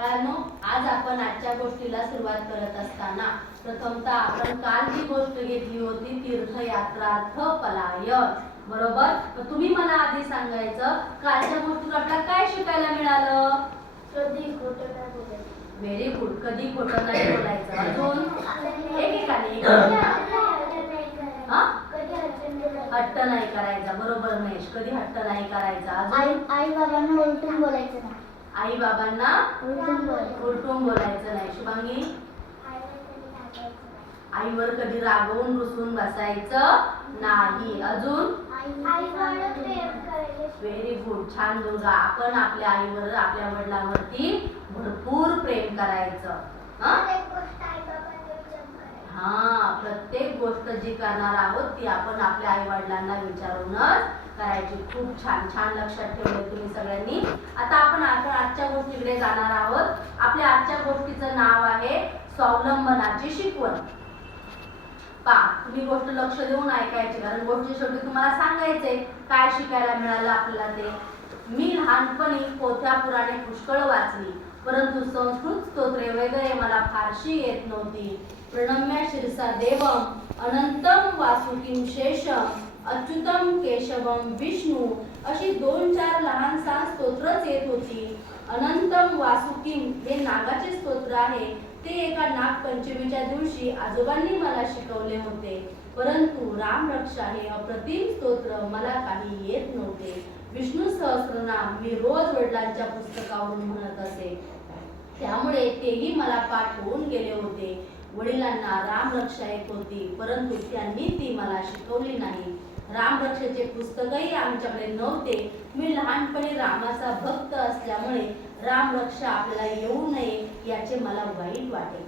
बाळांनो, आज आपण आजच्या गोष्टीला सुरुवात करत असताना प्रथमतः आपण काल जी गोष्ट घेतली होती तीर्थयात्रार्थ पलायन, बरोबर. तर तुम्ही मला आधी सांगायचं कालच्या गोष्टीत आपल्याला काय शिकायला मिळालं? कधी खोटं नाही बोलायचं. Very good. कधी खोटं नाही बोलायचं. अजून एकेकाने हट्ट नाही करायचा. बरोबर महेश, कधी हट्ट नाही करायचा. अजून आई बाबांना उलटून बोलायचं नाही. आई बाबांना उलटून बोलायचं नाही. शुभांगी, आईवर कधी रागवून रुसून बसायचं नाही. अजून व्हेरी गुड. छान दुर्गा. आपण आपल्या आईवर आपल्या वडिलांवरती भरपूर प्रेम करायचं. हा, प्रत्येक गोष्ट जी करणार आहोत ती आपण आपल्या आई वडिलांना विचारूनच करायची. खूप छान. छान लक्षात ठेवले तुम्ही सगळ्यांनी. आता आपण आजच्या गोष्टीकडे जाणार आहोत. आपल्या आजच्या गोष्टीचं नाव आहे स्वावलंबनाची शिकवण. तुम्ही गोष्ट लक्ष देऊन ऐकायची, कारण गोष्टी शेवटी तुम्हाला सांगायचे काय शिकायला मिळालं आपल्याला ते. मी लहानपणी पोथ्या पुराणे पुष्कळ वाचली, परंतु संस्कृत स्तोत्रे वगैरे मला फारशी येत नव्हती. प्रणम्य शिरसा देवम अनंतम वासुकीम शेषम अच्युतम केशवम विष्णू अशी 2-4 लहान सहान स्तोत्रच येत होती. अनंतम वासुकीम हे नागाचे स्तोत्र आहे. ते एका नागपंचमीच्या दिवशी आजोबांनी मला शिकवले होते, परंतु रामरक्षा हे अप्रतिम स्तोत्र मला काही येत नव्हते. विष्णू सहस्रनाम मी रोज वडिलांच्या पुस्तकावरून म्हणत असे, त्यामुळे तेही मला पाठ होऊन गेले होते. वडिलांना रामरक्षा येत होती, परंतु त्यांनी ती मला शिकवली नाही. रामरक्षेचे पुस्तकही आमच्याकडे नव्हते. मी लहानपणी रामाचा भक्त असल्यामुळे रामरक्षा आपल्याला येऊ नये याचे मला वाईट वाटे.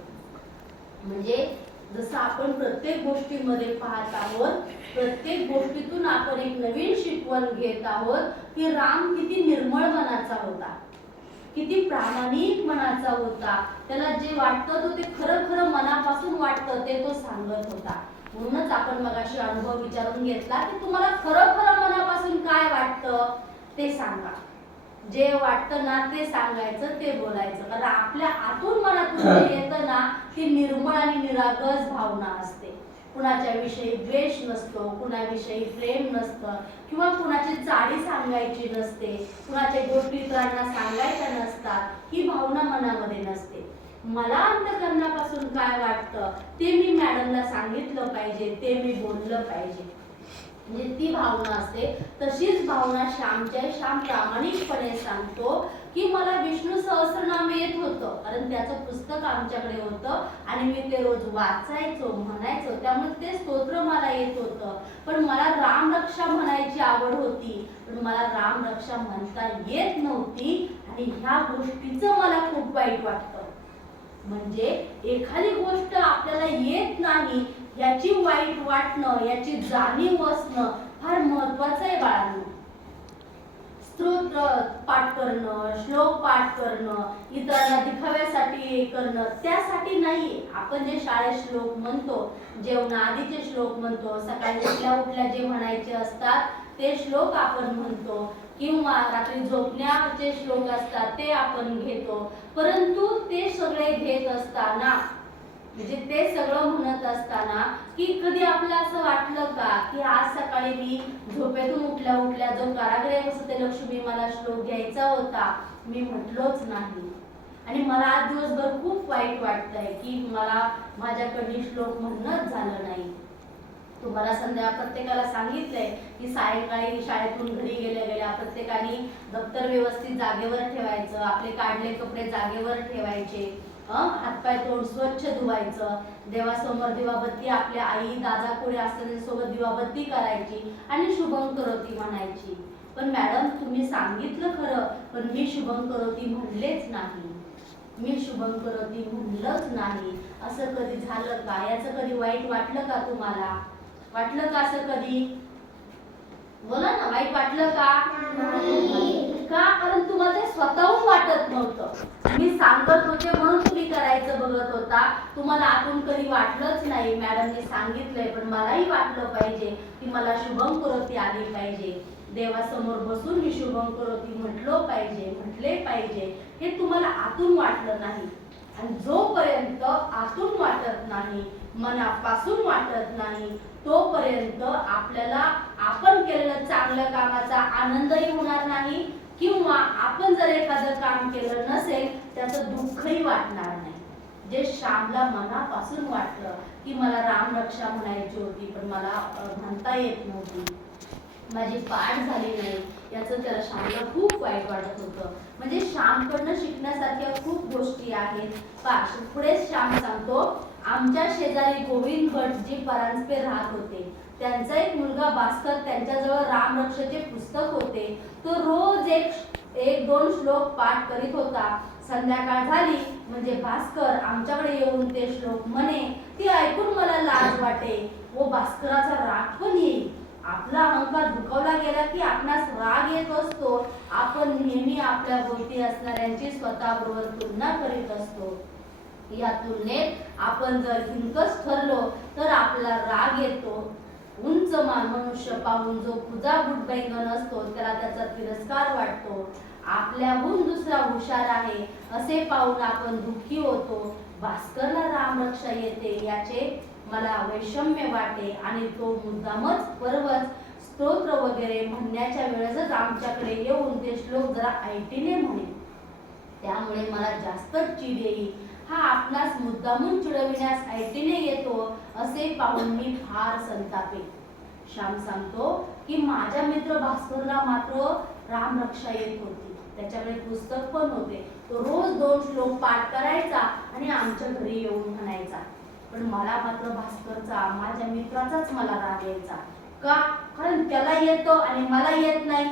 म्हणजे जसं आपण प्रत्येक गोष्टीमध्ये पाहत आहोत, प्रत्येक गोष्टीतून आपण एक नवीन शिकवण घेत आहोत की राम किती निर्मळ मनाचा होता, किती प्रामाणिक मनाचा होता. त्याला जे वाटतं तो ते खरं खरं मनापासून वाटतं ते तो सांगत होता. म्हणूनच आपण मगाशी अनुभव विचारून घेतला की तुम्हाला खरं खरं मनापासून काय वाटतं ते सांगा. जे वाटतं ना ते सांगायचं, ते बोलायचं. कारण आपल्या आतून मनातून जे येतं ना ती निर्मळ आणि निरागस भावना असते. कुणाच्या विषयी द्वेष नसतो, कुणाविषयी प्रेम नसतं, किंवा कुणाची चाडी सांगायची नसते, कुणाच्या गोष्टी इतरांना सांगायच्या नसतात. ही भावना मनामध्ये नसते. मला अंतःकरणापासून काय वाटतं ते मी मॅडमला सांगितलं पाहिजे, ते मी बोललं पाहिजे, म्हणजे ती भावना असते. तशीच भावना श्याम प्रामाणिकपणे सांगतो की मला विष्णू सहस्रनाम येत होतं, कारण त्याचं पुस्तक आमच्याकडे होतं आणि मी ते रोज वाचायचो, म्हणायचो, त्यामुळे ते स्तोत्र मला येत होतं. पण मला रामरक्षा म्हणायची आवड होती, पण मला रामरक्षा म्हणता येत नव्हती आणि ह्या गोष्टीचं मला खूप वाईट वाटतं. म्हणजे एखादी गोष्ट आपल्याला येत नाही याची वाईट वाटणं, याची जाणीव असणं फार महत्वाचं आहे बाळांनो. स्तोत्र पाठ करणं, श्लोक पाठ करणं, इतरांना दिखाव्यासाठी करणं त्यासाठी नाहीये. आपण जे शाळेत श्लोक म्हणतो, जेवणाआधीचे श्लोक म्हणतो, सकाळी उठल्या उठल्या जे म्हणायचे असतात ते श्लोक आपण म्हणतो, किंवा रात्री झोपण्याचे श्लोक असतात ते आपण घेतो. परंतु ते सगळे घेत असताना, म्हणजे ते सगळं म्हणत असताना की कधी आपल्याला असं वाटलं का की आज सकाळी मी झोपेतून उठल्या उठल्या जो कारागृह बसते लक्ष्मी मला श्लोक घ्यायचा होता, मी म्हटलोच नाही आणि मला आज दिवसभर खूप वाईट वाटतंय की मला माझ्याकडे श्लोक म्हणणंच झालं नाही. तुम्हाला प्रत्येकाला सांगितलंय की सायंकाळी शाळेतून घरी गेल्या प्रत्येकाने दप्तर व्यवस्थित जागेवर ठेवायचं, आपले काढले कपडे जागेवर ठेवायचे, हातपाय तोंड स्वच्छ धुवायचं, देवासमोर दिवाबत्ती आपल्या आई दादा कोणी असतात सोबत दिवाबत्ती करायची आणि शुभम करोती म्हणायची. पण मॅडम तुम्ही सांगितलं खरं, पण मी शुभम करोती म्हणलेच नाही, मी शुभम करोती म्हणलंच नाही. असं कधी झालं का? याचं कधी वाईट वाटलं का तुम्हाला? वाटलं का असं कधी? बोला ना, वाईट वाटलं का? का? कारण तुम्हाला ते स्वतःहून वाटत नव्हतं. मी सांगत होते म्हणून तुम्ही करायचं बघत होता. तुम्हाला आतून कधी वाटलंच नाही मॅडमने सांगितलंय पण मलाही वाटलं पाहिजे की मला शुभम करोती आली पाहिजे. देवासमोर बसून मी शुभम करोती म्हटले पाहिजे हे तुम्हाला आतून वाटलं नाही. आणि जोपर्यंत आतून वाटत नाही, मनापासून वाटत नाही, तोपर्यंत आपल्याला आपण केलेलं चांगल्या कामाचा आनंदही होणार नाही किंवा आपण जर एखादं काम केलं नसेल त्याचं दुःखही वाटणार नाही. जे श्यामला मनापासून वाटलं की मला रामरक्षा म्हणायची होती पण मला म्हणता येत नव्हती, माझी पाठ झाली नाही, याचं त्याला श्यामला खूप वाईट वाटत होतं. म्हणजे श्यामकडनं शिकण्यासारख्या खूप गोष्टी आहेत. पुढे श्याम सांगतो, आमच्या शेजारी गोविंद भट जी परांजपे राहत होते त्यांचा एक मुलगा भास्कर त्यांच्याजवळ रामरक्षाचे पुस्तक होते. तो रोज एक दोन श्लोक पाठ करीत होता. संध्याकाळ झाली म्हणजे भास्कर आमच्याकडे येऊन ते श्लोक म्हणे. ती ऐकून मला लाज वाटे व भास्कराचा राग पण येईल. आपला अहंकार दुखावला गेला की आपणास राग येत असतो. आपण नेहमी आपल्या भोवती असणाऱ्यांची स्वतःबरोबर तुलना करीत असतो. या तुलनेत आपण जर हिंकस ठरलो तर आपला राग येतो. उंच मनुष्य पाहून जो पूजा बुटबैंगन असतो त्याला त्याचा तिरस्कार वाटतो. आपल्याहून दुसरा हुशार आहे असे पाहून आपण दुःखी होतो. भास्करला रामरक्षा येते याचे मला वैषम्य वाटे आणि तो मुद्दामच पर्वत स्तोत्र वगैरे म्हणण्याच्या वेळेसच आमच्याकडे येऊन ते श्लोक जरा ऐटीने म्हणे. त्यामुळे मला जास्त चीड येईल. हा आपणास मुद्दामून चिडविण्यास ऐटीने येतो असे पाहून मी फार संतापे. श्याम सांगतो की माझ्या मित्र भास्करला मात्र रामरक्षा येत होती. त्याच्याकडे पुस्तक पण होते. तो रोज 2 श्लोक पाठ करायचा आणि आमच्या घरी येऊन म्हणायचा. पण मला मात्र भास्करचा, माझ्या मित्राचाच मला राग यायचा. का? कारण त्याला येतो आणि मला येत नाही.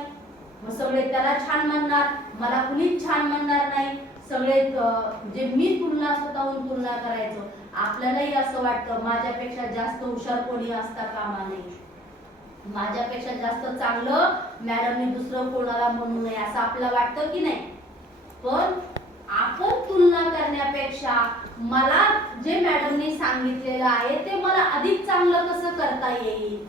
मग सगळे त्याला छान म्हणणार, मला कुणीच छान म्हणणार नाही. सगळे जे मी स्वतःहून तुलना करायचो. आपल्यालाही असं वाटतं माझ्यापेक्षा जास्त हुशार कोणी असता कामा नये, माझ्यापेक्षा जास्त चांगलं मॅडमने दुसरं कोणाला म्हणू नये असं आपल्याला वाटतं की नाही. पण आपण तुलना करण्यापेक्षा मला जे मॅडमने सांगितलेलं आहे ते मला अधिक चांगलं कसं करता येईल.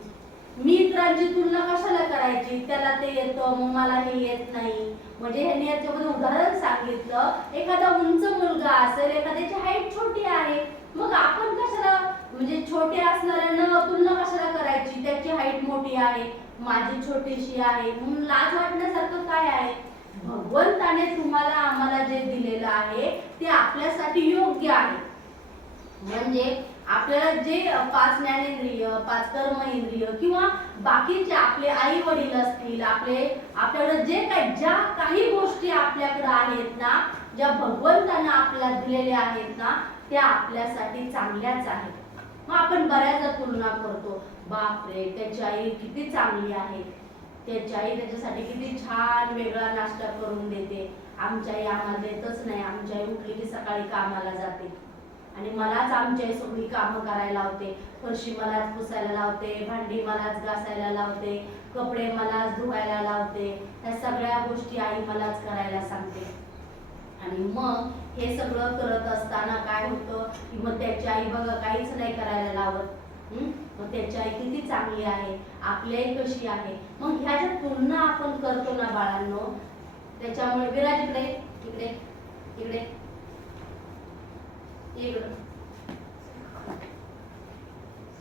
मी इतरांची तुलना कशाला करायची, त्याला ते येतं मग मला हे येत नाही. म्हणजे ह्यांनी याच्यामध्ये उदाहरण सांगितलं, एखादा उंच मुलगा असेल, एखाद्याची हाईट छोटी आहे, मग आपण कशाला म्हणजे छोटे असणाऱ्यांना तुलना कशाला करायची. त्याची हाईट मोठी आहे, माझी छोटीशी आहे, म्हणून लाज वाटण्यासारखं काय आहे. भगवंताने तुम्हाला आम्हाला जे दिलेलं आहे ते आपल्यासाठी योग्य आहे. म्हणजे आपल्याला जे 5 ज्ञानेंद्रिय, 5 कर्म इंद्रिय किंवा बाकीचे आपले आई वडील असतील, आपल्याकडे जे ज्या काही गोष्टी आपल्याकडे आहेत ना, ज्या भगवंताने आपल्याला दिलेल्या आहेत ना, त्या आपल्यासाठी चांगल्याच आहेत. मग आपण बऱ्याचदा तुलना करतो, बापरे त्याची आई किती चांगली आहे, त्याची आई त्याच्यासाठी किती छान वेगळा नाश्ता करून देते, आमची आई आम्हाला देतच नाही. आमची आई उठली की सकाळी कामाला जाते आणि मलाच आमची आई सगळी कामं करायला लावते. फरशी मलाच पुसायला लावते, भांडी मलाच घासायला लावते, कपडे मलाच धुवायला लावते. ह्या सगळ्या गोष्टी आई मलाच करायला सांगते. आणि मग हे सगळं करत असताना काय होतं की मग त्याची आई बघा काहीच नाही करायला लावत. मग त्याची आई किती चांगली आहे, आपली आई कशी आहे. मग ह्या ज्या तुलना आपण करतो ना बाळांनो, त्याच्यामुळे विराज इकडे इकडे इकडे इकडे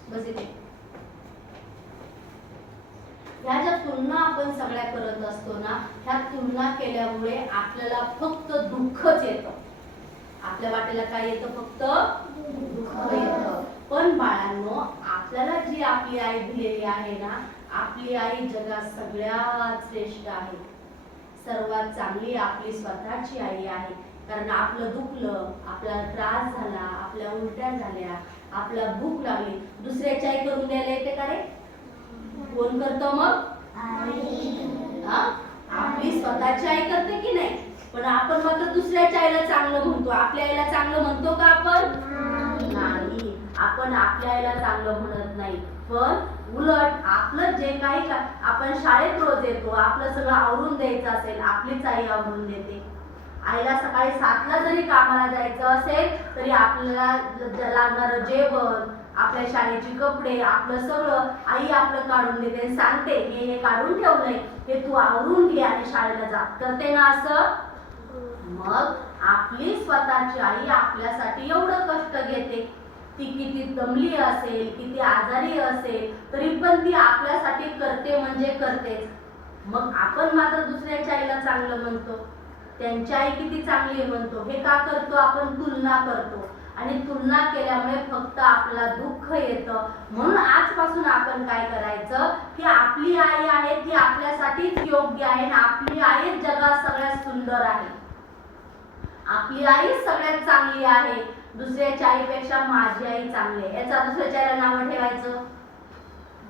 बस इथे. ह्या ज्या तुलना आपण सगळ्या करत असतो ना, ह्या तुलना केल्यामुळे आपल्याला फक्त दुःखच येतं. आपल्या वाटेला काय येतं, फक्त दुःख येतं. पण बाळांनो, आपल्याला जी आपली आई दिलेली आहे ना, आपली आई जगात सगळ्यात श्रेष्ठ आहे. सर्वात चांगली आपली स्वतःची आई आहे. कारण आपलं दुखलं, आपल्याला त्रास झाला, आपल्या उलट्या झाल्या, आपल्याला भूक लागली, दुसऱ्याची आई करून द्यायला येते का रे? कोण करतं मग? आपली स्वतःची आई करते की नाही. पण आपण मात्र दुसऱ्याच्या आईला चांगलं म्हणतो, आपल्या आईला चांगलं म्हणतो का आपण? नाही, आपण आपल्या आईला चांगलं म्हणत नाही. पण उलट आपलं जे काही आपण शाळेत रोज येतो, आपलं सगळं आवरून द्यायचं असेल, आपलीच आई आवरून देते. आईला सकाळी 7ला जरी कामाला जायचं असेल तरी आपल्याला लागणारं जेवण, आपल्या शाळेची कपडे, आपलं सगळं आई आपलं काढून देते, सांगते हे काढून ठेवलंय, हे तू आवरून घे आणि शाळेला जा. करते ना असं? मग आपली स्वतःची आई आपल्यासाठी एवढं कष्ट घेते. ती किती दमली असेल, किती आजारी असेल, तरी पण ती आपल्यासाठी करते म्हणजे करतेच. मग आपण मात्र दुसऱ्याच्या आईला चांगलं म्हणतो, त्यांची आई किती चांगली आहे म्हणतो. हे का करतो? आपण तुलना करतो आणि तुलना केल्यामुळे फक्त आपल्याला दुःख येतं. म्हणून आजपासून आपण काय करायचं की आपली आई आहे ती आपल्यासाठीच योग्य आहे आणि आपली आई जगात सगळ्यात सुंदर आहे. आपली आई सगळ्यात चांगली आहे. दुसऱ्याच्या आईपेक्षा माझी आई चांगली आहे. याचा दुसऱ्याच्या आईला नाव ठेवायचं,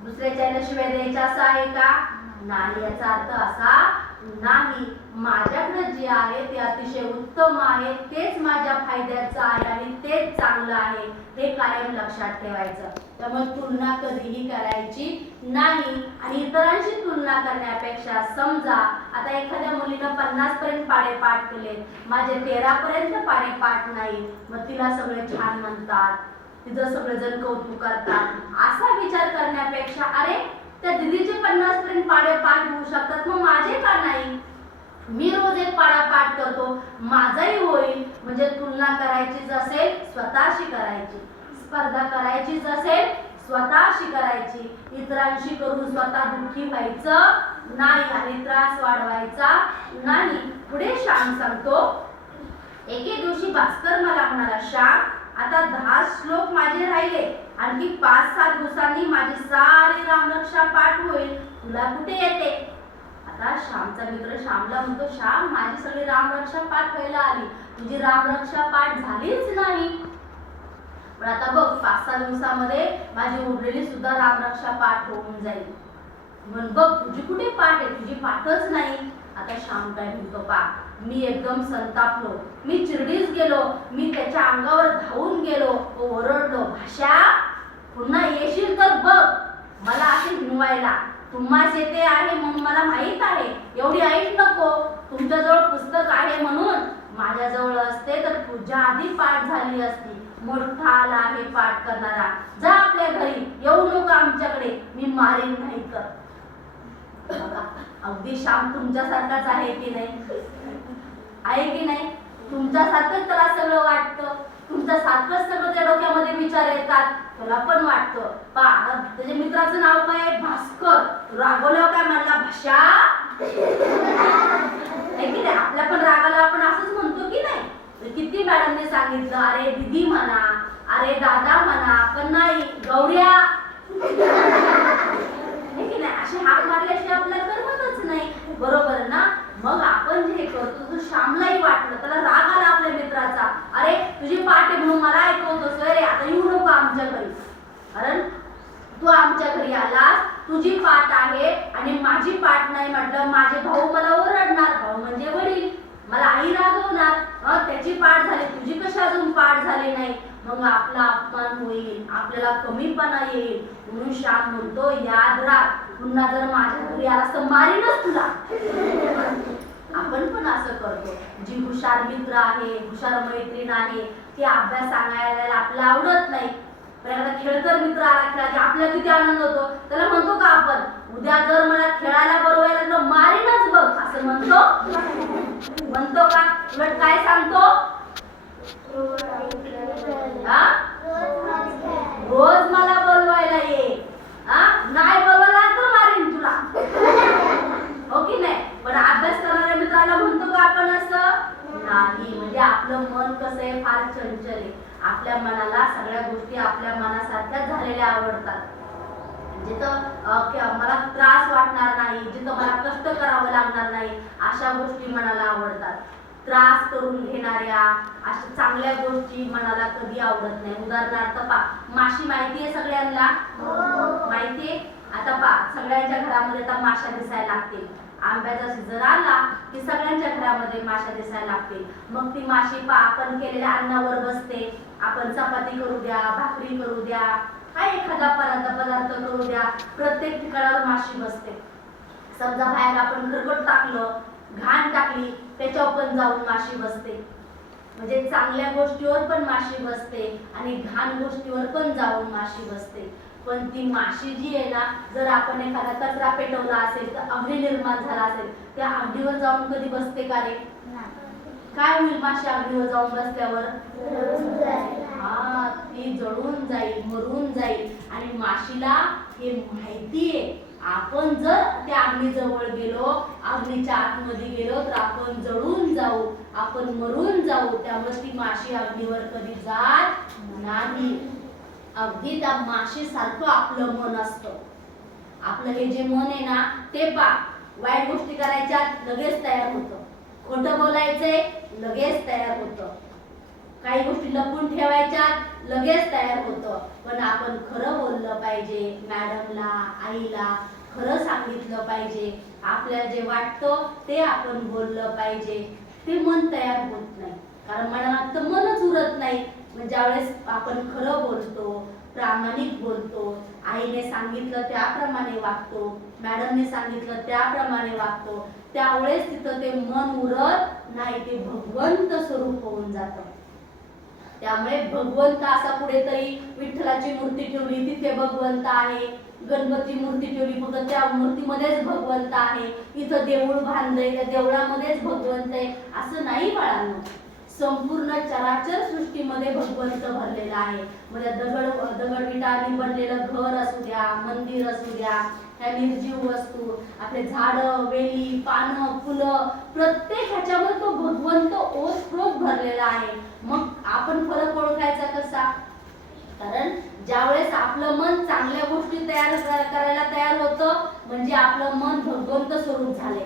दुसऱ्याच्या आईला शिवाय द्यायचं असं आहे का? नाही. याचा अर्थ असा नाही. माझ्याकडे जे आहे ते अतिशय उत्तम आहे, तेच माझ्या फायद्याचं आहे आणि तेच चांगलं आहे, हे कायम लक्षात ठेवायचं. त्यामुळे तुलना कधीही करायची नाही. आणि इतरांशी तुलना करण्यापेक्षा समजा आता एखाद्या मुलीनं 50 पर्यंत पाढे पाठ केले, माझे 13 पर्यंत पाढे पाठ नाही, मग तिला सगळे छान म्हणतात, तिचं सगळेजण कौतुक करतात, असा विचार करण्यापेक्षा अरे त्या दिदीचे 50 पर्यंत पाढे पाठ होऊ शकतात, मग माझे का नाही? मी रोज एक पाढा पाठ करतो, माझाही होईल. म्हणजे तुलना करायचीच असेल स्वतःशी करायची, स्पर्धा करायचीच असेल स्वतःशी करायची. इतरांशी करून स्वतः दुःखी व्हायचं नाही आणि त्रास वाढवायचा नाही. पुढे श्याम सांगतो, एके दिवशी भास्कर मला म्हणाला, श्याम आता 10 श्लोक माझे राहिले, आणखी 5-7 दिवसांनी माझी सारी रामरक्षा पाठ होईल, तुला कुठे येते? आता श्यामचा मित्र श्यामला म्हणतो, श्याम माझी सगळी रामरक्षा पाठ व्हायला आली, तुझी रामरक्षा पाठ झालीच नाही. पण आता बघ 5-6 दिवसामध्ये माझी उरलेली सुद्धा रामरक्षा पाठ होऊन जाईल. म्हण बघ तुझी कुठे पाठ आहे, तुझी पाठच नाही. आता श्याम काय म्हणतो, पा मी एकदम संतापलो, मी चिरडीच गेलो, मी त्याच्या अंगावर धावून गेलो, ओरडलो, भाषा पुन्हा येशील तर बघ मला असे हिणवायला. तुम्हास येते आहे म्हणून मला माहित आहे, एवढी ऐट नको. तुमच्याजवळ पुस्तक आहे म्हणून, माझ्याजवळ असते तर तुझ्या आधी पाठ झाली असती. मोठा आला आहे पाठ करणारा, जा आपल्या घरी, येऊ नको आमच्याकडे, मी मारेन नाही तर. अगदी श्याम तुमच्यासारखाच आहे की नाही? आहे की नाही? तुमच्यासारखंच त्याला सगळं वाटतं, तुमच्यासारखंच सगळं त्या डोक्यामध्ये विचार येतात, त्याला पण वाटतं. त्याच्या मित्राचं नाव काय? भास्कर. रागवल्यावर काय म्हणला? भाषा. आहे की नाही? आपल्या पण रागाला आपण असंच म्हणतो की नाही? किती मॅडमने सांगितलं अरे दीदी म्हणा, अरे दादा म्हणा, पण नाही गौऱ्या. आहे की नाही? अशी हाक मारल्याशिवाय आपल्याला करमतच नाही, बरोबर ना? मग आपण जे करतो तो श्यामलाही वाटलं, त्याला राग आला आपल्या मित्राचा, अरे तुझी पाठ आहे म्हणून मला ऐकवतोस रे, आता येऊ नको आमच्या घरी. कारण तू आमच्या घरी आलास, तुझी पाठ आहे आणि माझी पाठ नाही म्हटलं, माझे भाऊ मला ओरडणार, भाऊ म्हणजे वडील, मला आई रागवणार, त्याची पाठ झाली, तुझी कशी अजून पाठ झाली नाही, मग आपला अपमान होईल, आपल्याला कमीपणा येईल. म्हणून श्याम म्हणतो, याद राख, पुन्हा जर माझ्या घरी आलास तर मारीनच तुला. आपण पण असं करतो. जी हुशार मित्र आहे, हुशार मैत्रीण आहे, ती अभ्यास सांगायला आपल्याला आवडत नाही, पण एखादा खेळकर मित्र आला खेळायला आपल्याला किती आनंद होतो. त्याला म्हणतो का आपण, उद्या जर मला खेळायला बोलवायला तर मारीनच बघ, असं म्हणतो का? उलट काय सांगतो, रोज मला बोलवायला ये, नाही बोलवायला तर मारीन तुला. हो की नाही? पण अभ्यास करणाऱ्या मित्राला म्हणतो का आपण असं? नाही. म्हणजे आपलं मन कसं आहे, फार चंचल आहे. आपल्या मनाला सगळ्या गोष्टी आपल्या मनासारख्याच झालेल्या आवडतात. जिथं मला त्रास वाटणार नाही, जिथं मला कष्ट करावं लागणार नाही, अशा गोष्टी मनाला आवडतात. त्रास करून घेणाऱ्या अशा चांगल्या गोष्टी मनाला कधी आवडत नाही. उदाहरणार्थ माशी माहिती आहे सगळ्यांना? माहितीये? आता सगळ्यांच्या घरामध्ये आता माशा दिसायला लागतील. आंब्याचा सीझन आला की सगळ्यांच्या घरामध्ये माशा दिसायला लागतील. मग ती माशी आपण केलेल्या अन्नावर बसते. आपण चपाती करू द्या, भाकरी करू द्या, काय एखादा पदार्थ करू द्या, प्रत्येक ठिकाणावर माशी बसते. समजा बाहेर आपण खरकट टाकलं, घाण टाकली, त्याच्यावर पण जाऊन माशी बसते. म्हणजे चांगल्या गोष्टीवर पण माशी बसते आणि घाण गोष्टीवर पण जाऊन माशी बसते. पण ती माशी जी आहे ना, जर आपण एखादा कचरा पेटवला असेल तर अग्नी निर्माण झाला असेल, त्या अग्नीवर जाऊन कधी बसते का रे? काय होईल माशी अग्नीवर जाऊन बसल्यावर? हा, ती जळून जाईल, मरून जाईल. आणि माशीला हे माहितीये, आपण जर त्या अग्नीजवळ गेलो, अग्नीच्या आतमध्ये गेलो तर आपण जळून जाऊ, आपण मरून जाऊ. त्यामुळे ती माशी अग्नीवर कधी जात नाही. अगदी त्या माशी सारखं आपलं मन असतं. आपलं हे जे मन आहे ना, ते वाईट गोष्टी करायच्या लगेच तयार होतं, खोटं बोलायचंय लगेच तयार होतं, काही गोष्टी लपून ठेवायच्या लगेच तयार होतं. पण आपण खरं बोललं पाहिजे, मॅडमला, आईला खरं सांगितलं पाहिजे, आपल्याला जे वाटतं ते आपण बोललं पाहिजे. ते मन तयार होत नाही, कारण मनात तर मनच उरत नाही. ज्यावेळेस आपण खरं बोलतो, प्रामाणिक बोलतो, आईने सांगितलं त्याप्रमाणे वागतो, मॅडमने सांगितलं त्याप्रमाणे वागतो, त्यावेळेस तिथं ते मन उरत नाही, ते भगवंत स्वरूप होऊन जातं. त्यामुळे भगवंत असा कुठेतरी विठ्ठलाची मूर्ती ठेवली तिथे भगवंत आहे, गणपती मूर्ती ठेवली फक्त त्या मूर्तीमध्येच भगवंत आहे, इथं देऊळ बांधलंय त्या देवळामध्येच भगवंत आहे, असं नाही बाळांनो. संपूर्ण चराचर सृष्टीमध्ये भगवंत भरलेला आहे. म्हणजे दगडविटांनी बनलेलं घर असू द्या, मंदिर असू द्या, ह्या निर्जीव वस्तू, आपले झाडं, वेली, पानं, फुलं, प्रत्येक ह्याच्यावर तो भगवंत ओतप्रोत भरलेला आहे. मग आपण फरक ओळखायचा कसा? कारण ज्यावेळेस आपलं मन चांगल्या गोष्टी करायला तयार होतं, म्हणजे आपलं मन भगवंत स्वरूप झाले.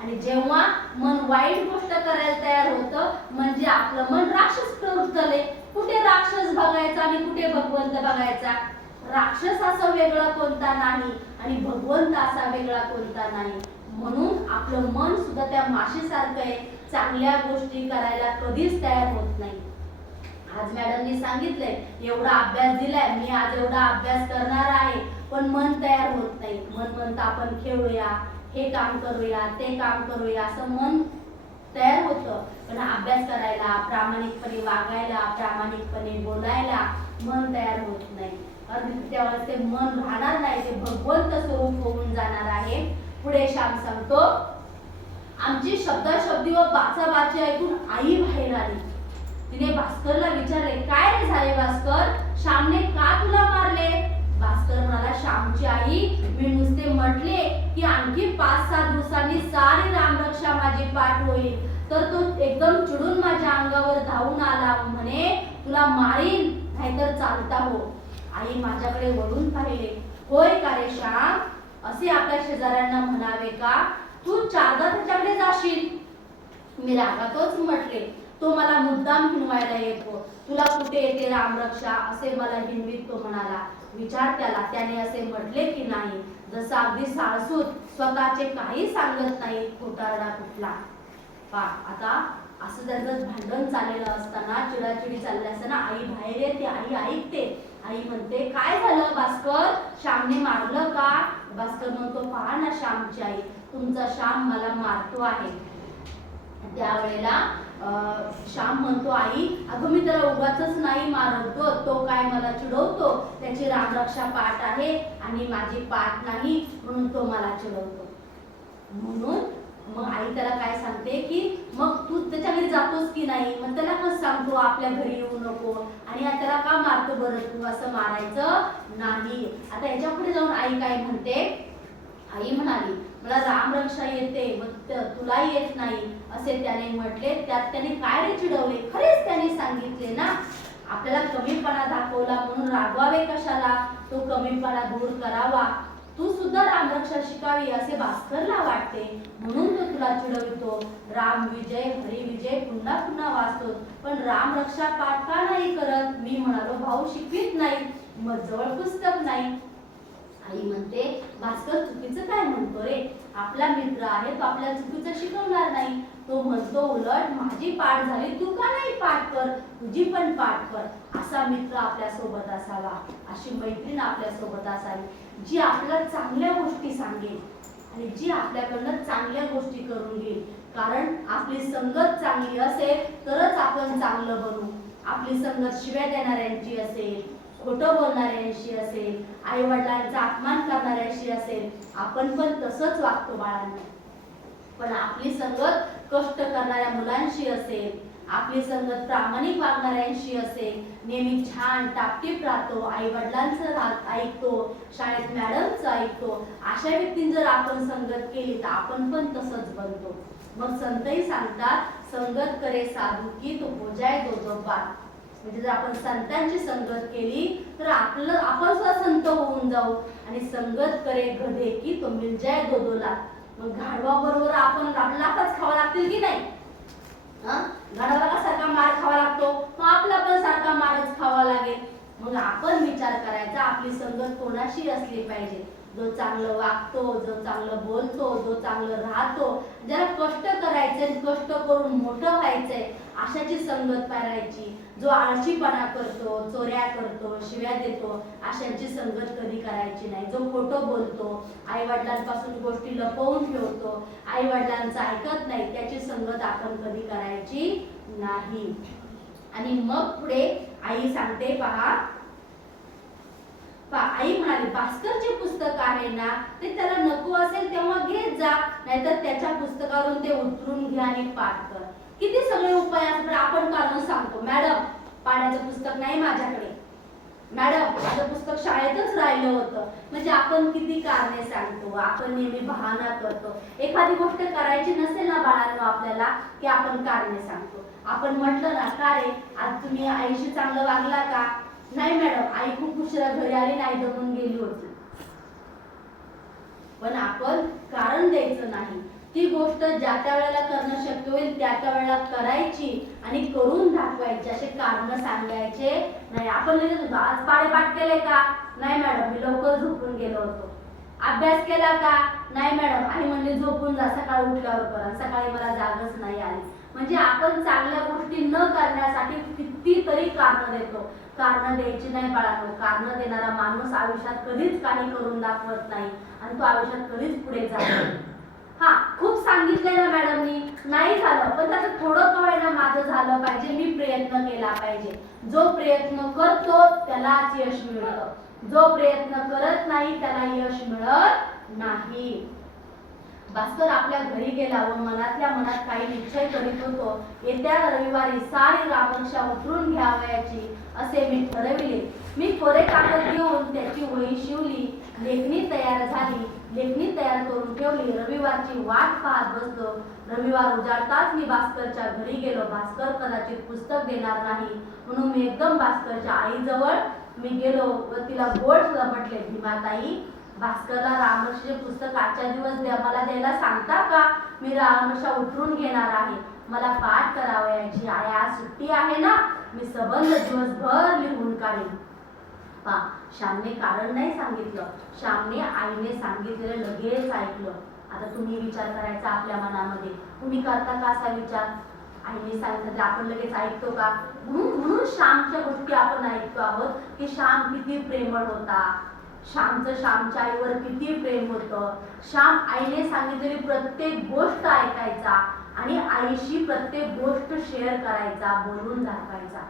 आणि जेव्हा मन वाईट गोष्ट करायला तयार होतं, म्हणजे आपलं मन राक्षस प्रवृत्त झाले. कुठे राक्षस बघायचा आणि कुठे भगवंत बघायचा? राक्षस असा वेगळा कोणता नाही आणि भगवंत असा वेगळा कोणता नाही. म्हणून आपलं मन सुद्धा त्या माशीसारखं आहे, चांगल्या गोष्टी करायला कधीच तयार होत नाही. आज मॅडमनी सांगितलंय, एवढा अभ्यास दिलाय, मी आज एवढा अभ्यास करणार आहे, पण मन तयार होत नाही. मन म्हणतं आपण खेळूया, हे काम करूया, ते काम करूया, असं मन तयार होतं. पण अभ्यास करायला, प्रामाणिकपणे वागायला, प्रामाणिकपणे बोलायला मन तयार होत नाही. त्यावेळेस ते मन राहणार नाही, ते भगवंत स्वरूप होऊन जाणार आहे. पुढे श्याम सांगतो, आमची शब्दाशब्दी व बाचाबाची ऐकून आई बाहेर आली. तिने भास्करला विचारले, काय रे झाले भास्कर, श्यामने का तुला मारले? भास्कर म्हणाला, श्यामची आई, मी नुसते म्हटले की आणखी 5-7 दिवसांनी सारी रामरक्षा माझी पाठ होईल, तर तो एकदम चिडून माझ्या अंगावर धावून आला, म्हणे तुला मारीन नाहीतर चालता हो. आई माझ्याकडे वळून पाहिले. होय का रे श्याम, असे आपल्या शेजाऱ्यांना म्हणावे का? तू 4दा त्याच्याकडे जाशील? मी रागातच म्हटले, तो मला मुद्दाम हिणवायला येतो, तुला कुठे येते रामरक्षा, असे मला हिणवीत तो म्हणाला. विचार त्याला, त्याने असे म्हटले की नाही, जसं अगदी साळसूत, स्वतःचे काही सांगत नाही, खोटारडा कुठला. आता असं त्यांचं भांडण चाललेलं असताना, चिडाचिडी चालली असताना आई बाहेर येते. आई ऐकते. आई म्हणते, काय झालं भास्कर, श्यामने मारलं का? भास्कर म्हणतो, पहा ना श्यामची आई, तुमचा श्याम मला मारतो आहे. त्यावेळेला श्याम म्हणतो, आई अगं मी त्याला उगाचच नाही मारवतो, तो काय मला चिडवतो, त्याची रामरक्षा पाठ आहे आणि माझी पाठ नाही म्हणून तो मला चिडवतो. म्हणून मग आई त्याला काय सांगते की मग तू त्याच्या घरी जातोस की नाही? मग त्याला कसं सांगतो आपल्या घरी येऊ नको, आणि त्याला का मारतो बरं तू? असं मारायचं नाही. आता याच्या पुढे जाऊन आई काय म्हणते? आई म्हणाली, मला रामरक्षा येते, मग तुला येत नाही असे त्याने म्हटले. त्यात त्याने काय रे चिडवले? खरेच त्याने सांगितले ना, आपल्याला कमीपणा दाखवला म्हणून रागवावे कशाला, तो कमीपणा दूर करावा, तू सुद्धा रामरक्षा शिकावी असे भास्करला वाटते, म्हणून तो तुला चिडवितो. राम विजय हरी विजय पुन्हा पुन्हा वाचतो, पण रामरक्षा पाठ का नाही करत? मी म्हणालो, भाऊ शिकवीत नाही, मग जवळ पुस्तक नाही. आई म्हणते, भास्कर चुकीचं काय म्हणतो रे? आपला मित्र आहे, तो आपल्याला चुकीचं शिकवणार नाही. तो म्हणतो उलट, माझी पाठ झाली, तू का नाही पाठ कर, तुझी पण पाठ कर. असा मित्र आपल्या सोबत असावा, अशी मैत्रीण आपल्या सोबत असावी, जी आपल्याला चांगल्या गोष्टी सांगेल, आणि जी आपल्याकडनं चांगल्या गोष्टी करून घेईल. कारण आपली संगत चांगली असेल तरच आपण चांगलं बनू. आपली संगत शिव्या देणाऱ्यांची असेल, खोटं बोलणाऱ्यांशी असेल, आई वडिलांचा अपमान करणाऱ्यांशी असेल, आपण पण तसंच वागतो बाळांनो. पण आपली संगत कष्ट करणाऱ्या मुलांशी असेल, आपली संगत प्रामाणिक वागणाऱ्यांशी असेल, नेहमी छान टापटीप राहतो, आई वडिलांचं ऐकतो, शाळेत मॅडमचं ऐकतो, अशा व्यक्तींची जर आपण संगत केली तर आपण पण तसंच बनतो. मग संतही सांगतात, संगत करे साधू की तो हो जाए दो दो बार. म्हणजे जर आपण संतांची संगत केली तर आपण सुद्धा संत होऊन जाऊ. आणि संगत करे गधे की तो मिल जाए दो दो लाख. मग गाढवाबरोबर आपण लाखाच खावा लागतील की नाही? गाढवाला का सारखा मार खावा लागतो, मग आपला पण सारखा मारच खावा लागेल. मग आपण विचार करायचा आपली संगत कोणाशी असली पाहिजे, जो चांगलं वागतो, जो चांगलं बोलतो, जो चांगलं राहतो, ज्याला कष्ट करायचे, कष्ट करून मोठं व्हायचंय, अशाची संगत करायची. जो आळशीपणा करतो, चोऱ्या करतो, शिव्या देतो, अशांची संगत कधी करायची नाही. जो खोटं बोलतो, आई वडिलांपासून गोष्टी लपवून ठेवतो, आई वडिलांचं ऐकत नाही, त्याची संगत आपण कधी करायची नाही. आणि मग पुढे आई सांगते पहा, आई म्हणाली भास्करचे पुस्तक आहे ना, ते त्याला नको असेल तेव्हा घेत जा, नाहीतर त्याच्या पुस्तकावरून ते उतरून घ्या आणि पाठ कर. किती सगळे उपाय असतात. आपण कारण सांगतो, मॅडम पाण्याचं पुस्तक नाही माझ्याकडे, मॅडम माझं पुस्तक शाळेतच राहिलं होतं. म्हणजे आपण किती कारणे सांगतो, आपण नेहमी बहाणा करतो. एखादी गोष्ट करायची नसेल ना बाळांनो आपल्याला, की आपण कारणे सांगतो. आपण म्हटलं ना, का रे आज तुम्ही आईशी चांगलं वागला का? नाही मॅडम, आई खूप उशिरा घरी आली, नाही दमून गेली होती. पण आपण कारण द्यायचं नाही. ती गोष्ट ज्या त्या वेळेला करणं शक्य होईल त्या त्या वेळेला करायची आणि करून दाखवायची. असे कारण सांगायचे नाही. आपण लगेच आज पाढेपाठ केले का? नाही मॅडम, मी लवकर झोपून गेलो होतो. अभ्यास केला का? नाही मॅडम, आई म्हणली झोपून जा, सकाळी उठल्यावर करा, सकाळी मला जागच नाही आली. म्हणजे आपण चांगल्या गोष्टी न करण्यासाठी कितीतरी कारण देतो. कारण द्यायची नाही बाळांनो. कारण देणारा माणूस आयुष्यात कधीच काही करून दाखवत नाही आणि तो आयुष्यात कधीच पुढे जात नाही. हा, खूप सांगितलंय ना मॅडमनी, नाही झालं, पण त्याचं थोडं का होईना माझं झालं पाहिजे, मी प्रयत्न केला पाहिजे. जो प्रयत्न करतो त्यालाच यश मिळतं, जो प्रयत्न करत नाही त्याला यश मिळत नाही. भास्कर आपल्या घरी गेला व मनातल्या मनात काही निश्चय करीत होतो. येत्या रविवारी सारी रामरक्षा उतरून घ्यावयाची असे मी ठरविले. मी कोरे कागद घेऊन त्याची वही शिवली, लेखणी तयार झाली, लेखणी तयार करून ठेवली. रविवारची वाट पाहत बसलो. रविवार उजाडताच मी भास्करच्या घरी गेलो. भास्कर कदाचित पुस्तक देणार नाही म्हणून मी एकदम भास्करच्या आईजवळ मी गेलो व तिला गोड म्हटले, भीमाताई, भास्करला रामरक्षाचे पुस्तक आजच्या दिवस मला द्यायला सांगता का? मी रामरक्षा उतरून घेणार आहे, मला पाठ करावयाची आहे. आज सुट्टी आहे ना, मी सबंध दिवसभर लिहून काढेन. श्यामने कारण नाही सांगितलं. श्यामने आईने सांगितलेलं लगेच ऐकलं. आता तुम्ही विचार करायचा आपल्या मनामध्ये, तुम्ही करता का असा विचार? आईने सांगितलं आपण लगेच ऐकतो का? म्हणून श्यामच्या गोष्टी आपण ऐकतो आहोत की श्याम किती प्रेमळ होता, श्यामचं श्यामच्या आईवर किती प्रेम होतं. श्याम आईने सांगितलेली प्रत्येक गोष्ट ऐकायचा आणि आईशी प्रत्येक गोष्ट शेअर करायचा, बोलून दाखवायचा.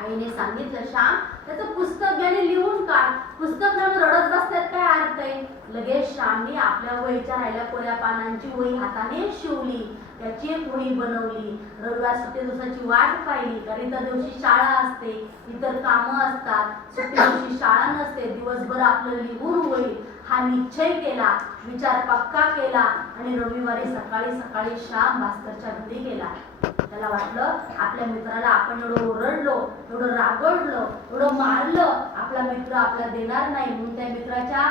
आईने सांगितलं, श्याम त्याचं पुस्तक घ्याने लिहून काढ. पुस्तक न रडत बसल्यात काय अर्थ आहे? लगेच श्यामने आपल्या वहीच्या राहिल्या कोऱ्या पानांची वही हाताने शिवली, त्याची एक वही बनवली. रविवार सुट्टी दिवसाची वाट पाहिली, कारण इतर दिवशी शाळा असते, इतर कामं असतात. सुट्टी दिवशी शाळा नसते, दिवसभर आपलं लिहून होईल हा निश्चय केला, विचार पक्का केला आणि रविवारी सकाळी सकाळी श्याम भास्करच्या घरी गेला. त्याला वाटलं आपल्या मित्राला आपण एवढं ओरडलो, एवढं रागवलो, एवढं मारलं, आपला मित्र आपल्याला देणार नाही म्हणून त्या मित्राच्या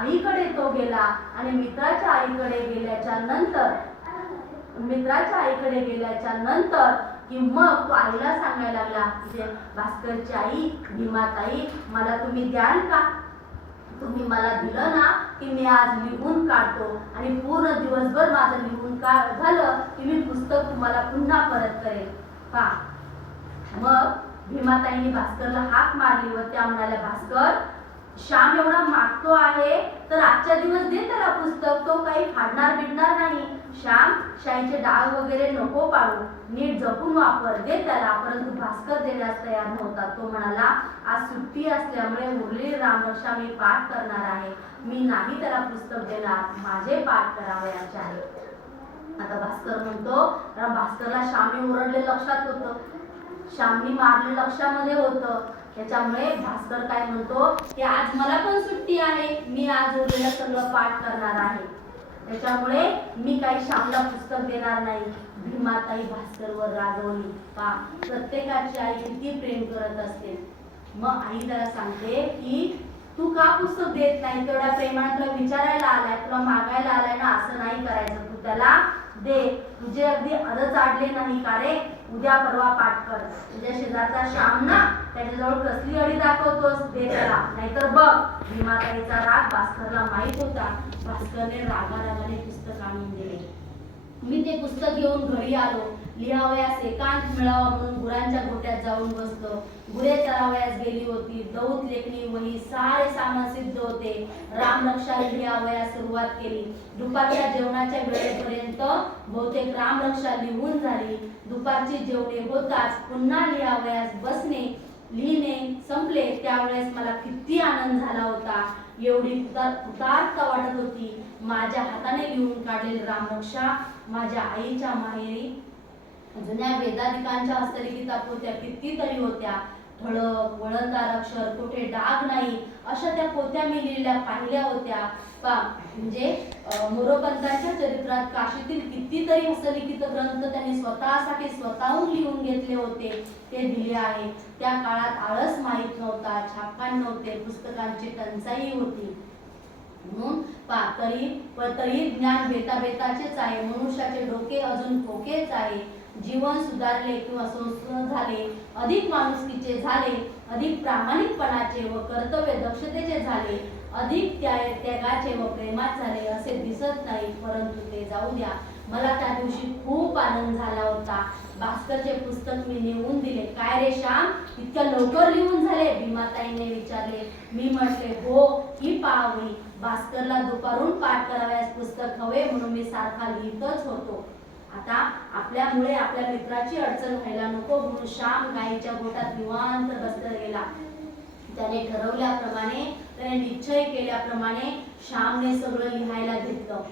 आईकडे तो गेला. आणि मित्राच्या आईकडे गेल्याच्या नंतर की मग तो आईला सांगायला लागला, भास्करची आई, भीमाताई, मला तुम्ही द्याल का? तुम्ही मला दिलं ना की मी आज लिहून काढतो आणि पूर्ण दिवसभर माझं लिहून झालं की मी पुस्तक तुम्हाला पुन्हा परत करेन. मग भीमाताईने भास्करला हाक मारली व त्या म्हणाल्या, भास्कर श्याम एवढा मागतो आहे तर आजच्या दिवस दे त्याला पुस्तक, तो काही फाडणार बिडणार नाही. श्याम, शाईचे डाग वगैरे नको पाडू, नीट जपून वापर, दे त्याला. परंतु भास्कर देण्यास तयार नव्हता. तो म्हणाला, आज सुट्टी असल्यामुळे उरलेली रामरक्षा मी पाठ करणार आहे, मी नाही त्याला पुस्तक देणार, माझे पाठ करावयाचे आहे. आता भास्कर म्हणतो, भास्करला श्यामने ओरडले लक्षात होतं, श्यामनी मारले लक्षामध्ये होतं. त्याच्यामुळे भास्कर काय म्हणतो की आज मला पण सुट्टी आहे, मी आज उरलेलं सगळं पाठ करणार आहे, त्याच्यामुळे मी काही श्यामला पुस्तक देणार नाही. भीमाताई भास्करवर रागवली. पा प्रत्येकाची आई किती प्रेम करत असते. मग आई त्याला सांगते की तू का पुस्तक देत नाही, तेवढ्या प्रेमाने तुला विचारायला आलाय, तुला मागायला आलाय ना, असं नाही करायचं, तू त्याला दे. तुझे अगदी अरज आडले नाही का रे, उद्या परवा पाठ कर. तुझ्या शेजारचा श्याम ना, त्याच्याजवळ कसली अडी दाखवतोस, दे त्याला, नाहीतर बघ. भीमाताईचा राग भास्करला माहित होता. भास्करने रागारागाने पुस्तक आणून दिले. मी ते पुस्तक घेऊन घरी आलो. लिहावयास एकांत मिळावा म्हणून गुरांच्या गोट्यात जाऊन बसलो. गुरे चरावयास गेली होती. दौत, लेखणी, वही सारे सामान सिद्ध होते. रामरक्षा लिहावयास सुरुवात केली. दुपारच्या जेवणाच्या वेळेपर्यंत बहुतेक रामरक्षा लिहून झाली. दुपारची जेवणे होताच पुन्हा लिहावयास बसणे, लिहिणे संपले. त्यावेळेस मला किती आनंद झाला होता, एवढी उदारता वाटत होती. माझ्या हाताने लिहून काढलेली रामरक्षा माझ्या आईच्या माहेरी जुन्या वेदाधिकांच्या हस्तलिखिता पोथ्या कितीतरी होत्या. ठळक वळणदार अक्षर, कुठे डाग नाही, अशा त्या पोथ्या मी लिहिल्या पाहिल्या होत्या. म्हणजे मोरोपंतांच्या चरित्रात काशीतील कितीतरी हस्तलिखित ग्रंथ त्यांनी स्वतःसाठी स्वतःहून लिहून घेतले होते, ते दिले आहे. त्या काळात आळस माहीत नव्हता, छापखान नव्हते, पुस्तकांची टंचाई होती. म्हणून तरी ज्ञान बेताबेताचेच आहे. मनुष्याचे डोके अजून ठोकेच आहे. जीवन सुधारले किंवा संस्कृत झाले, अधिक माणुसकीचे झाले, अधिक प्रामाणिकपणाचे व कर्तव्य दक्षतेचे झाले, अधिक त्यागाचे व प्रेमात झाले असे दिसत नाही. परंतु ते जाऊ द्या, मला त्या दिवशी खूप आनंद झाला होता. भास्करचे पुस्तक मी लिहून दिले. काय रे श्याम, इतक्या लवकर लिहून झाले, भीमाताईने विचारले. मी म्हटले, हो, ही पाहावी. भास्करला दुपारून पाठ करावयास पुस्तक हवे म्हणून मी सारखा लिहितच होतो. आता आपल्यामुळे आपल्या मित्राची अडचण व्हायला नको म्हणून श्याम गायीच्या गोठ्यात निवांत बसला गेला. त्याने ठरवल्याप्रमाणे, त्याने निश्चय केल्याप्रमाणे श्यामने सगळं लिहायला घेतलं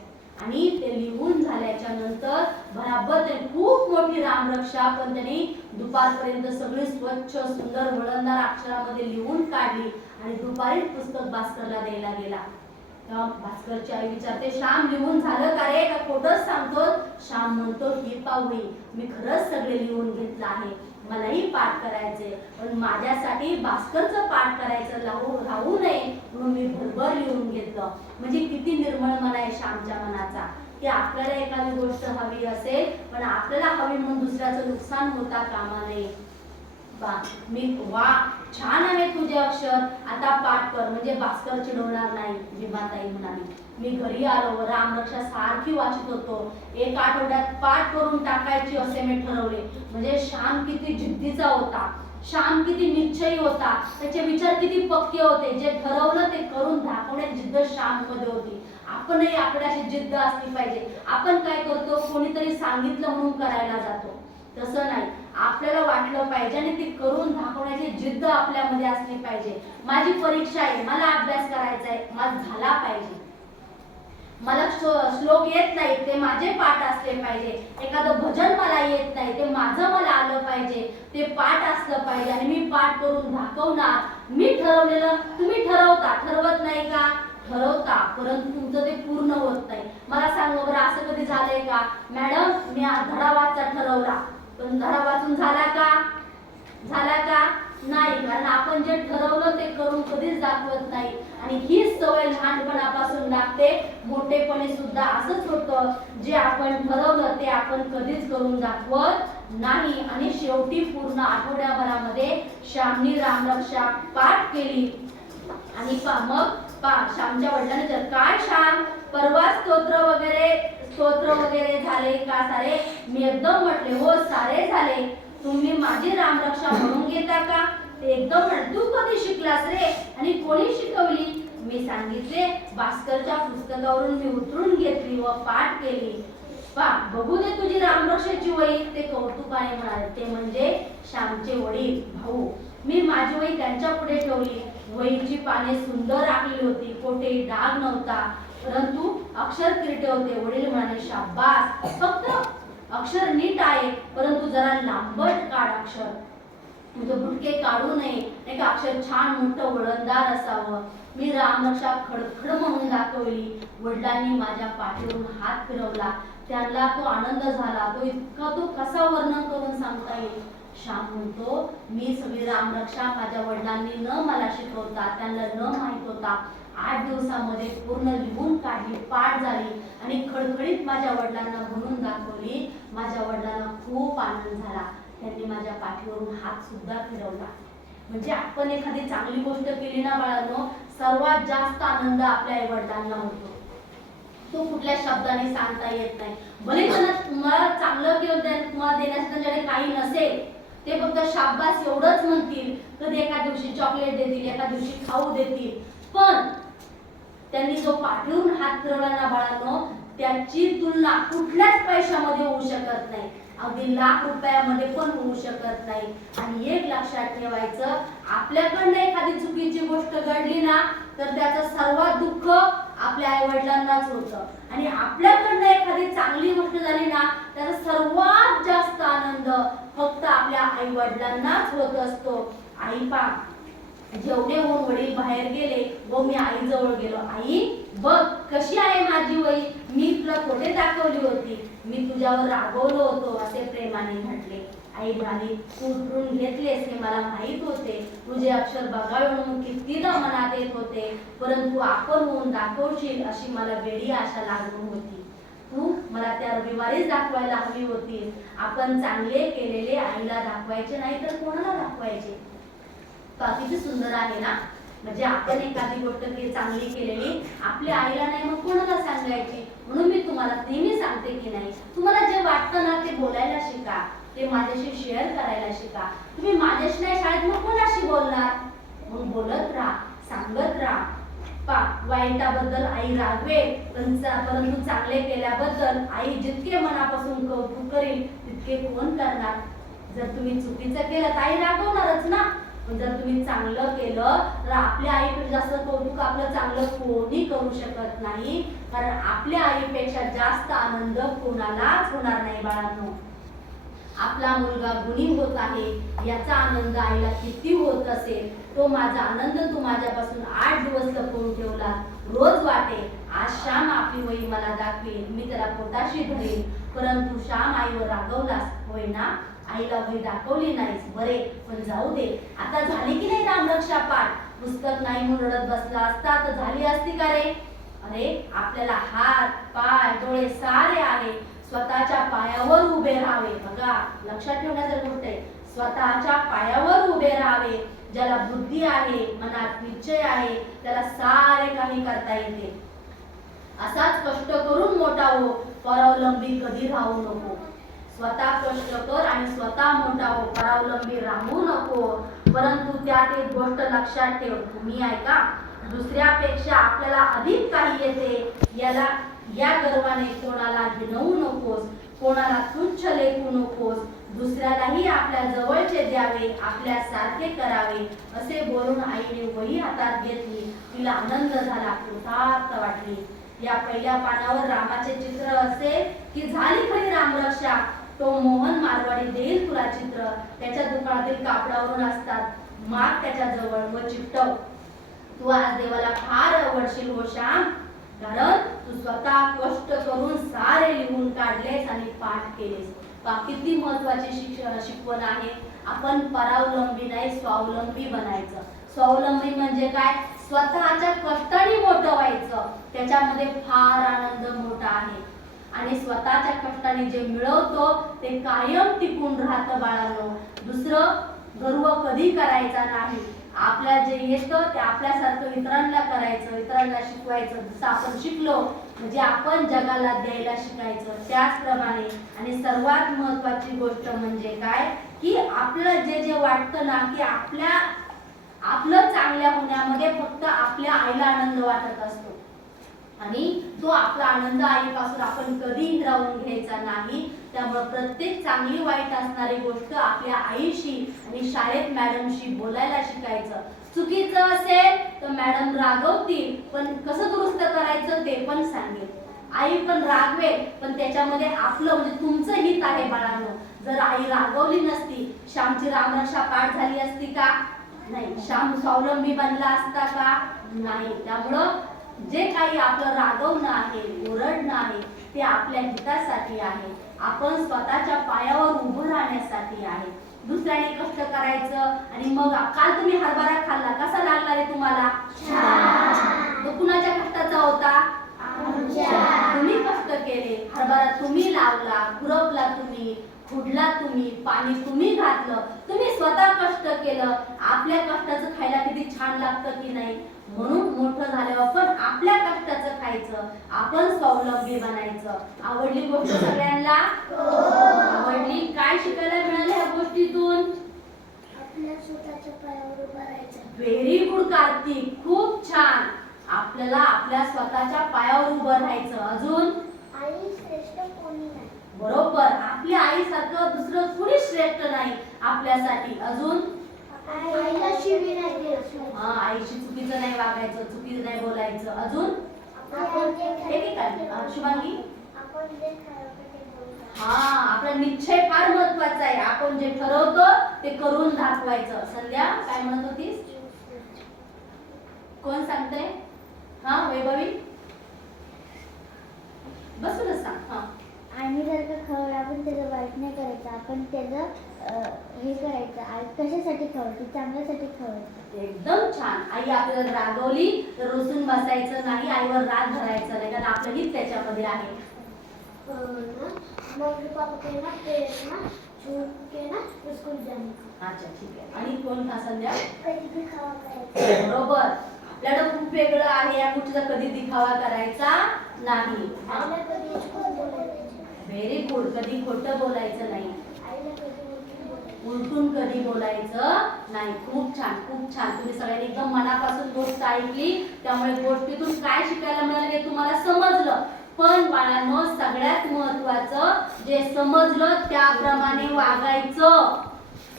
आणि ते लिहून झाल्याच्या नंतर बराबर खूप मोठी रामरक्षा पण त्यांनी दुपारपर्यंत सगळी स्वच्छ सुंदर वळणदार अक्षरामध्ये लिहून काढली आणि दुपारी पुस्तक भास्करला द्यायला गेला. तेव्हा भास्करची आई विचारते, श्याम लिहून झालं का रे, का खोटंच सांगतो? श्याम म्हणतो, ही पाहुणी, मी खरंच सगळे लिहून घेतलं आहे, मलाही पाठ करायचे, पण माझ्यासाठी भास्करचं पाठ करायचं राहू नये म्हणून मी भरभर लिहून घेतलं. म्हणजे किती निर्मळ मन आहे श्यामच्या मनाचा, की आपल्याला एखादी गोष्ट हवी असेल पण आपल्याला हवी म्हणून दुसऱ्याचं नुकसान होता कामा नये. मी वा, छान आहे तुझे अक्षर, आता पाठ कर. म्हणजे भास्कर चिडवणार नाही. भीमाताई म्हणाली, मी घरी आलो, रामरक्षा सारखी वाचत होतो, एक आठवड्यात पाठ करून टाकायची असे मी ठरवले. म्हणजे श्याम किती जिद्दीचा होता, श्याम किती निश्चयी होता, त्याचे विचार किती पक्के होते. जे ठरवलं ते करून दाखवण्याची जिद्द श्याम मध्ये होती. आपणही आपल्याशी जिद्द असली पाहिजे. आपण काय करतो, कोणीतरी सांगितलं म्हणून करायला जातो, तसं नाही. आपल्याला वाटलं पाहिजे आणि ते करून दाखवण्याची जिद्द आपल्यामध्ये असली पाहिजे. माझी परीक्षा आहे, मला अभ्यास करायचा आहे, माझा झाला पाहिजे. मला श्लोक येत नाही, ते माझे पाठ असले पाहिजे. एखादं भजन मला येत नाही, ते माझं मला आलं पाहिजे, ते पाठ असलं पाहिजे आणि मी पाठ करून दाखवणार. मी ठरवलेलं तुम्ही ठरवत नाही का? ठरवता, परंतु तुमचं ते पूर्ण होत नाही. मला सांग बरं, असं कधी झालंय का? मॅडम, मी धडा वाचा ठरवला, पण धडा वाचून झाला का? नाही, कारण आपण जे ठरवलं ते करून कधीच दाखवत नाही. आणि हीच सवय लहानपणापासून लागते. मोठेपणी सुद्धा असंच होतं, जे आपण ठरवलं ते आपण कधीच करून दाखवत नाही. आणि शेवटी पूर्ण आठवड्याभरामध्ये श्यामनी रामरक्षा पाठ केली. आणि मग श्यामच्या वडिलांनी विचारलं, काय श्याम, परवा स्तोत्र वगैरे झाले का सारे? मी एकदम म्हटले, हो सारे झाले. तुम्ही माझी रामरक्षा म्हणून घेता का? ते एकदम म्हणाले, तू कधी शिकलास रे आणि कोणी शिकवली? मी सांगितले, भास्करच्या पुस्तकावरून मी उतरून घेतली व पाठ केली. पा बघू दे तुझी रामरक्षाची वही, ते कौतुकाने म्हणाले. ते म्हणजे श्यामचे वडील भाऊ. मी माझी वही त्यांच्या पुढे ठेवली. वहीची पाने सुंदर आखली होती, कोठेही डाग नव्हता, परंतु अक्षर किरटे होते. वडील म्हणाले, शाबास, फक्त अक्षर नीट आहे, परंतु जरा लांबट काढ अक्षर, म्हणजे बुटके काढू नये, नाही का, अक्षर छान मोठं वळणदार असावं. मी रामरक्षा खडखड म्हणून दाखवली. वडिलांनी माझ्या पाठीवरून हात फिरवला. त्यांना तो आनंद झाला. तो इतका तो कसा वर्णन करून सांगता येईल. श्याम म्हणतो, मी सगळी रामरक्षा माझ्या वडिलांनी न मला शिकवता, त्यांना न माहित होता, 8 दिवसामध्ये पूर्ण लिहून काढली, पाठ झाली आणि खडखडीत माझ्या वडिलांना म्हणून दाखवली. माझ्या वडिलांना खूप आनंद झाला. त्यांनी माझ्या पाठीवरून हात सुद्धा फिरवला. म्हणजे आपण एखादी चांगली गोष्ट केली ना बाळांनो, सर्वात जास्त आनंद आपल्या आई वडिलांना होतो. तो कुठल्या शब्दाने सांगता येत नाही. भले त्यांना तुम्हाला चांगलं केलं, तुम्हाला देण्यासाठी त्यांच्याकडे काही नसेल, ते फक्त शाबास एवढंच म्हणतील. कधी एका दिवशी चॉकलेट देतील, एका दिवशी खाऊ देतील, पण त्यांनी जो पाठीवरून हात फिरवला ना बाळांनो, त्याची तुलना कुठल्याच पैशामध्ये होऊ शकत नाही, अगदी लाख रुपयामध्ये पण होऊ शकत नाही. आणि एक लक्षात ठेवायचं, आपल्याकडनं एखादी चुकीची गोष्ट घडली ना, तर त्याचं सर्वात दुःख आपल्या आई वडिलांनाच होतं. आणि आपल्याकडनं एखादी चांगली गोष्ट झाली ना, त्याचा सर्वात जास्त आनंद फक्त आपल्या आई वडिलांनाच होत असतो. आई पा जेवढे होऊन वडील बाहेर गेले व मी आई जवळ गेलो. आई बघ कशी आहे माझी वही, मी तुला कुठे दाखवली होती, मी तुझ्यावर रागवलो होतो, असे प्रेमाने म्हटले. आई म्हणाली, तू उतरून घेतलेस हे मला माहित होते, तुझे अक्षर बघावे म्हणून कितीदा मनात येत होते, परंतु आपण होऊन दाखवशील अशी मला वेडी आशा लागून होती. तू मला त्या रविवारीच दाखवायला हवी होती. आपण चांगले केलेले आईला दाखवायचे नाही तर कोणाला दाखवायचे? किती सुंदर आहे ना. म्हणजे आपण एखादी गोष्ट चांगली केलेली आपल्या आईला नाही मग कोणाला सांगायची? म्हणून मी तुम्हाला नेहमी सांगते की नाही, तुम्हाला जे वाटतं ना ते बोलायला शिका, ते माझ्याशी शेअर करायला शिका. तुम्ही माझ्याशी नाही शाळेत मग कोणाशी बोलणार? मग बोलत राहा, सांगत राहा. वाईटाबद्दल आई रागवेल, परंतु चांगले केल्याबद्दल आई जितके मनापासून कौतुक करेल तितके कोण करणार? जर तुम्ही चुकीचं केलं तर आई रागवणारच ना, पण जर तुम्ही चांगलं केलं तर आपल्या आईपेक्षा जास्त कौतुक आपलं चांगलं कोणी करू शकत नाही, कारण आपल्या आईपेक्षा जास्त आनंद कोणालाच होणार नाही बाळांनो. आपला मुलगा गुणी होत आहे याचा आनंद आईला किती होत असेल. तो माझा आनंद तू माझ्यापासून 8 दिवस लपवून ठेवला. रोज वाटे आज श्याम आपली वही मला दाखवेल, मी त्याला पोटाशी धरेल, परंतु श्याम आईवर रागवलास होय ना, आईला वही दाखवली नाहीस, बरे पण जाऊ दे. आता झाली की नाही रामरक्षा पाठ? पुस्तक नाही म्हणून रडत बसला असता तर झाली असती का रे? अरे आपल्याला हात पाय डोळे सारे आहे, स्वतःच्या पायावर उभे राहावे. बघा लक्षात ठेवण्यासारखी गोष्ट आहे, स्वतःच्या पायावर उभे राहावे. ज्याला बुद्धी आहे, मनात निश्चय आहे, त्याला सारे काही करता येते. असाच कष्ट करून मोठा हो, परावलंबी कधी राहू नको. स्वतः कष्ट कर आणि स्वतः मोठा हो, परावलंबी राहू नको. परंतु त्यात एक गोष्ट लक्षात ठेव, तुम्ही ऐका, दुसऱ्यापेक्षा आपल्याला अधिक काही येते या गर्वाने कोणाला गिनवू नकोस, कोणाला तुच्छ लेखू नकोस. दुसऱ्यालाही आपल्या जवळचे द्यावे, आपल्यासारखे करावे. असे बोलून आईने वही हातात घेतली. तिला आनंद झाला, कृतार्थ वाटली. या पहिल्या पानावर रामाचे चित्र असे की झाली खरी रामरक्षा. तो मोहन मारवाडी देईल तुला चित्र, त्याच्या दुकानातील कापडावरून असतात, माग त्याच्या जवळ व चिकटव. तू आज देवाला फार आवडशील हो श्याम, कारण तू स्वतः कष्ट करून सारे लिहून काढलेस आणि पाठ केलेस. किती महत्वाची शिकवण आहे. आपण परावलंबी नाही स्वावलंबी बनायचं. स्वावलंबी म्हणजे काय? स्वतःच्या कष्टाने मोठं व्हायचं, त्याच्यामध्ये फार आनंद मोठा आहे. आणि स्वतःच्या कष्टाने जे मिळवतो ते कायम टिकून राहतं बाळांनो. दुसरं गर्व कधी करायचा नाही. आपल्या जे येतं ते आपल्यासारखं इतरांना करायचं, इतरांना शिकवायचं. जसं आपण शिकलो म्हणजे आपण जगाला द्यायला शिकायचं, त्याचप्रमाणे. आणि सर्वात महत्वाची गोष्ट म्हणजे काय की आपलं जे जे वाटतं ना की आपलं चांगल्या होण्यामध्ये फक्त आपल्या आईला आनंद वाटत असतो आणि तो आपला आनंद आईपासून आपण कधी हिरावून घ्यायचा नाही. त्यामुळे प्रत्येक चांगली वाईट असणारी गोष्ट आपल्या आईशी आणि शाळेत मॅडमशी बोलायला शिकायचं. चुकीचं असेल तर मॅडम रागवतील पण कसं दुरुस्त करायचं ते पण सांगेल. आई पण रागवेल पण त्याच्यामध्ये आपलं म्हणजे तुमचं हित आहे बाळांनो. जर आई रागवली नसती श्यामची रामरक्षा पाठ झाली असती का? नाही. श्याम स्वावलंबी बनला असता का? नाही. त्यामुळं जे काही आपलं रागवणं आहे ओरडणं आहे ते आपल्या हितासाठी आहे. आपण स्वतःच्या पायावर उभं राहण्यासाठी आहे. दुसऱ्याने कष्ट करायचं आणि मग काल तुम्ही हरभरा खाल्ला कसा लागला रे तुम्हाला? तो कुणाच्या कष्टाचा होता? तुम्ही कष्ट केले. हरभरा तुम्ही लावला, खुरपला तुम्ही, खुडला तुम्ही, पाणी तुम्ही घातलं, तुम्ही स्वतः कष्ट केलं. आपल्या कष्टाचं खायला किती छान लागतं की नाही? म्हणून मोठं झाल्यावर पण आपल्या कष्टाचं खायचं, आपण स्वावलंबी बनायचं. आवडली गोष्ट सगळ्यांना? आवडली? काय शिकायला मिळालं या गोष्टीतून? आपल्या स्वतःच्या पायावर उभं राहायचं. व्हेरी गुड कार्तिक, खूप छान. आपल्याला आपल्या स्वतःच्या पायावर उभं राहायचं. अजून? आई श्रेष्ठ कोणी नाही. बरोबर. आपल्या आईसारखं दुसरं कुणी श्रेष्ठ नाही आपल्यासाठी. अजून? आईला शिवी नाही द्यायची. आईशी चुकीचं नाही वागायचं, चुकीचं नाही बोलायचं. अजून? शुभांगी? आपण जे ठरवतो ते बोलायचं. आपला निश्चय फार महत्वाचा आहे. आपण जे ठरवतो ते करून दाखवायचं. संध्या काय म्हणत होतीस? कोण सांगतंय? वैभवी बसूनच सांग. आणि जर का खवळ आपण त्याचं वाईट नाही करायचं, आपण त्याचं हे करायचं. आई कशासाठी खवळते? चांगल्यासाठी खवळते. एकदम छान. आई आपल्याला रागवली तर रुसून बसायचं नाही, आईवर राग धरायचं नाही, कारण आपलं हित त्याच्यामध्ये आहे. मम्मी पापा कहना पेरेंट्स ना झूठ के ना स्कूल जाने का. अच्छा ठीक आहे. आणि कोण का संध्या? कधी दिखावा करायचा. बरोबर. आपल्याला खूप वेगळं आहे या गोष्टीचा कधी दिखावा करायचा नाही. आईला कधी खोटं बोलायचं. Very good. कधी खोटं बोलायचं नाही. आईला कधी उलटून बोलायचं. उलटून कधी बोलायचं नाही. खूप छान, खूप छान. तुम्ही सगळ्यांनी एकदम मनापासून गोष्ट ऐकली, त्यामुळे गोष्टीतून काय शिकायला मिळालं हे तुम्हाला समजलं. पण बाळांनो सगळ्यात महत्त्वाचं जे समजलं त्याप्रमाणे वागायचं.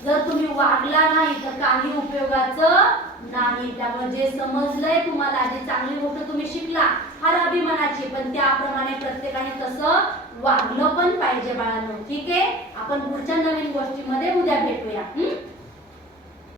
जर तुम्ही वागला नाही तर काही उपयोगाचं नाही. त्यामुळे जे समजलंय तुम्हाला, जी चांगली गोष्ट तुम्ही शिकला फार अभिमानाची, पण त्याप्रमाणे प्रत्येकाने तसं वागलं पण पाहिजे बाळांनो. ठीक आहे. आपण पुढच्या नवीन गोष्टीमध्ये उद्या भेटूया.